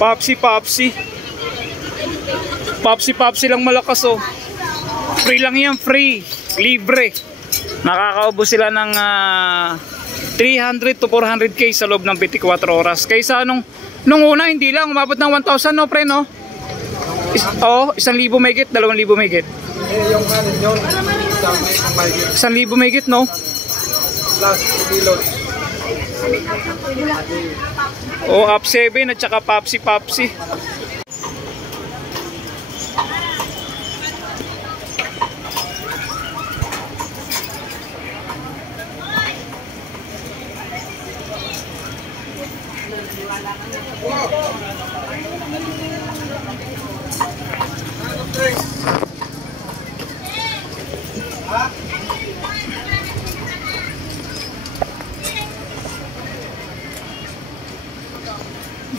Popsi, Popsi. Popsi, Popsi lang malakas oh. Free lang yan, free. Libre. Nakakaubos sila ng 300 to 400k sa loob ng 24 oras. Kaysa nung una hindi lang umabot ng 1,000 no pre no? 1,000 mahigit, 2,000 mahigit. Yung kanin yun, 1,000 mahigit no? Plus kilot. Up 7 at saka Popsi, Popsi.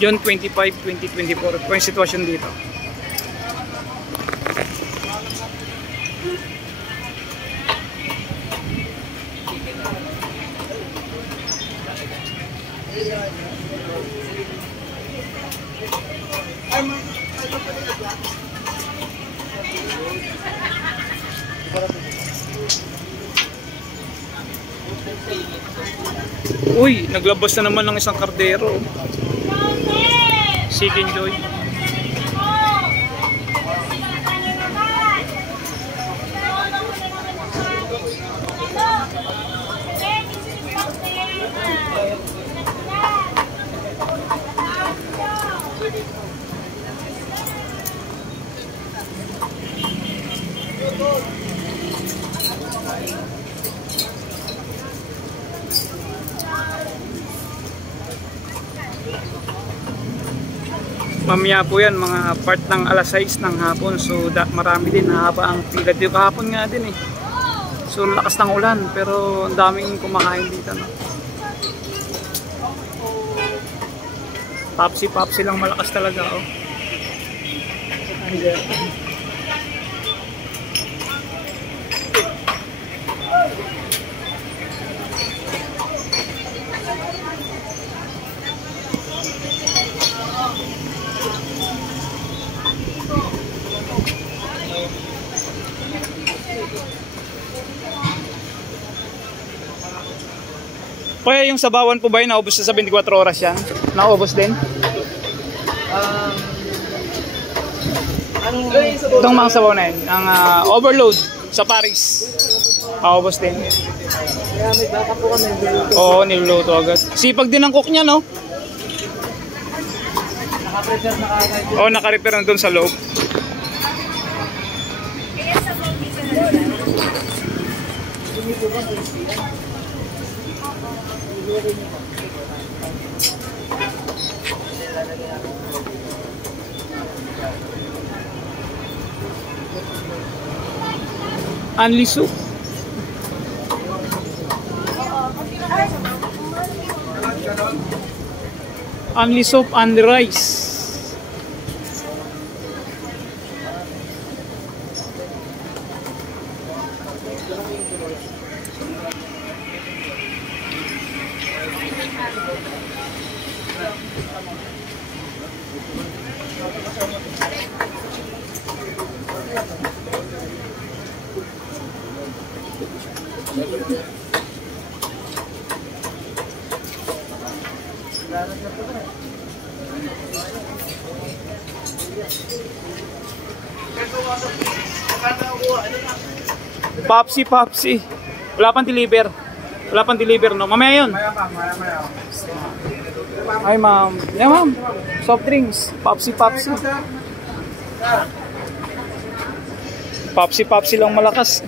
June 25, 2024 po yung sitwasyon dito. Uy, naglabas na naman ng isang kardero. Seek and Joy. Mamaya po yan, mga part ng alas 6 ng hapon. So marami din, haba ang pila dito. Kahapon nga din eh. So lakas ng ulan, pero ang daming kumakain dito no? Popsi, Popsi lang malakas talaga oh. Kaya yung sabawan po ba yun, naubos sa 24 oras yan? Naubos din? Itong mga sabaw na yun, ang overload sa Paris. Naubos din. Kaya may baka po kami. Oo, niluluto agad. Sipag din ang cook niya, no? Naka-prepare na kagad. Oo, naka-repair na doon sa loob. Only soup. Only soup and rice. Popsi, Popsi. Wala pang deliver. Wala pang deliver, no? Mamaya yun. Maya. Ay, ma'am. Yeah, ma'am. Soft drinks. Popsi, Popsi. Popsi, Popsi lang malakas.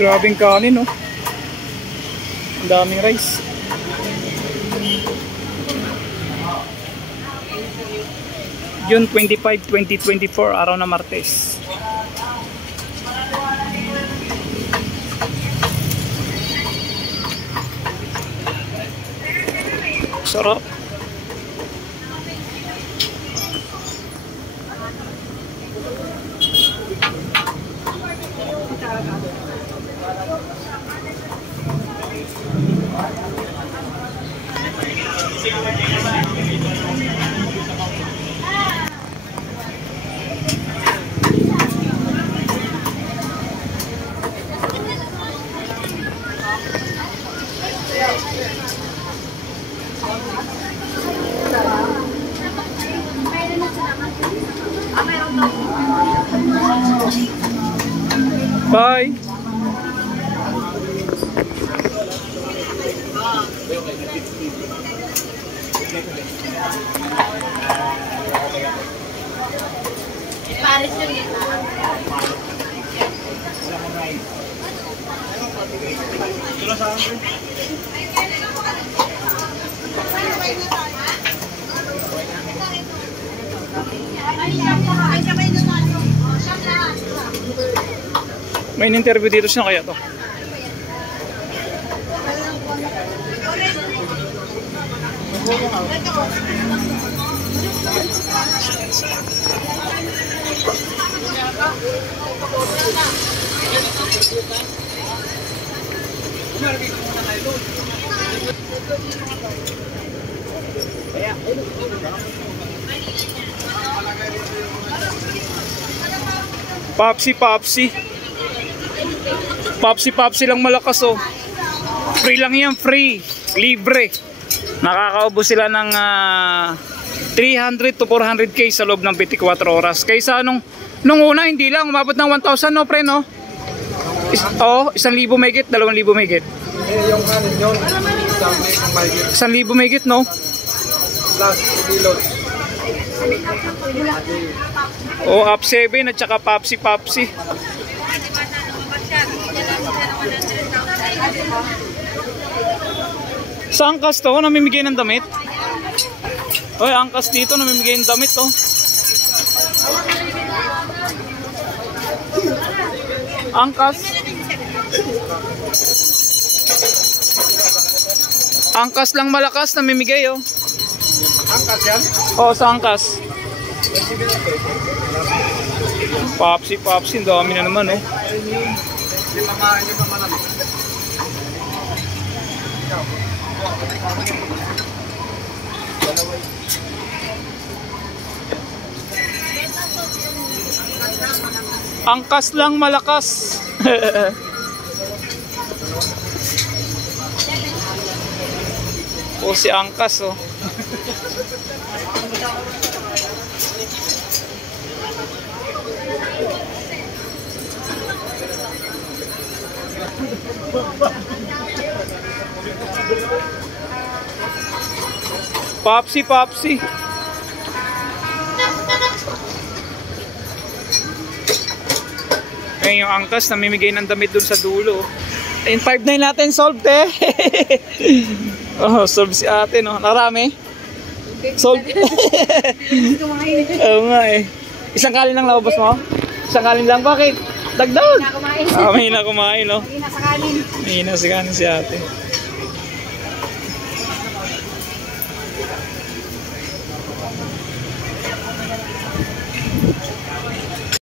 Grabing kanin, no? Ang daming rice. June 25, 2024, araw na Martes. Sarap. Bye. Paris yun eh. May in-interview dito siya kaya to. Popsi, Popsi. Popsi, Popsi lang malakas oh. Free lang yan, free. Libre. Nakakaubos sila ng 300 to 400k sa loob ng 24 oras. Kaysa nung una hindi lang umabot ng 1,000 no pre no? 1,000 megit, 2,000 megit. Yung kanin yun. 1,000 megit no? Plus 2 kilos. O up 7 at saka Popsi, Popsi. Sa angkas to, namimigay ng damit. Oy, angkas dito, namimigay ng damit to. Angkas. Angkas lang malakas, namimigay oh. Angkas yan? Oo, sa angkas. Popsi, Popsi, dami na naman oh. Lima man. Angkas lang malakas. O si angkas oh. Popsi, Popsi. Ngayon yung angkas, namimigay ng damit dun sa dulo. In 5-9 natin solved eh. Oh, solve si ate no. Narami? Solved. Oo nga eh. Isang kalin lang naubos mo? Isang kalin lang, bakit? Dagdag! May na kumain no? May nasa kanin. May na si ate.